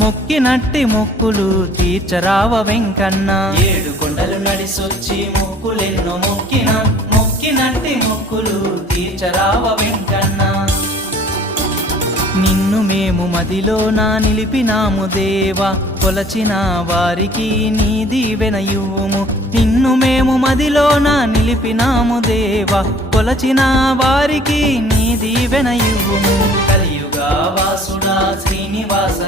మొక్కినట్టి మొక్కులు తీర్చరావ వెంకన్న. 7 కొండలు నడిసొచ్చి మొక్కులెన్నో మొక్కినట్టి మొక్కులు తీర్చరావ వెంకన్న. నిన్ను మేము మదిలోన నిలిపినాము దేవా, కొలచిన వారికి నీ దీవెన ఇవ్వుము. నిన్ను మేము మదిలోన నిలిపినాము దేవా, కొలచిన వారికి నీ దీవెన ఇవ్వుము. కలియుగ వాసుడా శ్రీనివాస